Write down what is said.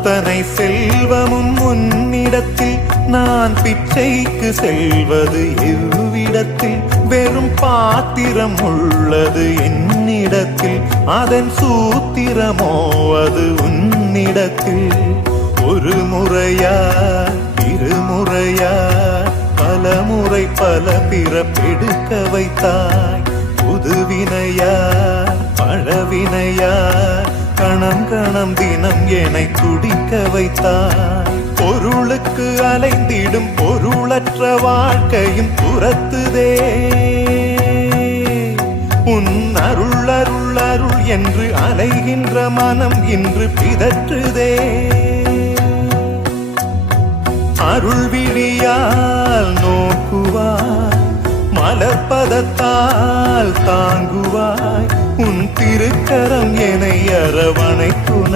அத்தனை செல்வமும் உன்னிடத்தில் நான் பிச்சைக்கு செல்வது எவ்விடத்தில் வெறும் பாத்திரம் உள்ளது என்னிடத்தில் அதன் சூத்திரமோ அது உன்னிடத்தில் ஒரு முறையா இருமுறையா பல முறை பல பிறப்பெடுக்க வைத்தாய் புதுவினையா பழவினையா கணம் கணம் தினம் என்னை துடிக்க வைத்தாய் பொருளுக்கு அலைந்திடும் பொருளற்ற வாழ்க்கையும் துரத்துதே உன் அருள் அருள் அருள் என்று அலைகின்ற மனம் இன்று பிதற்றுதே அருள் விழியால் நோக்குவாய் மலர்பதத்தால் தாங்குவாய் உன் திருக்கரம் என்னை அரவணைத்துண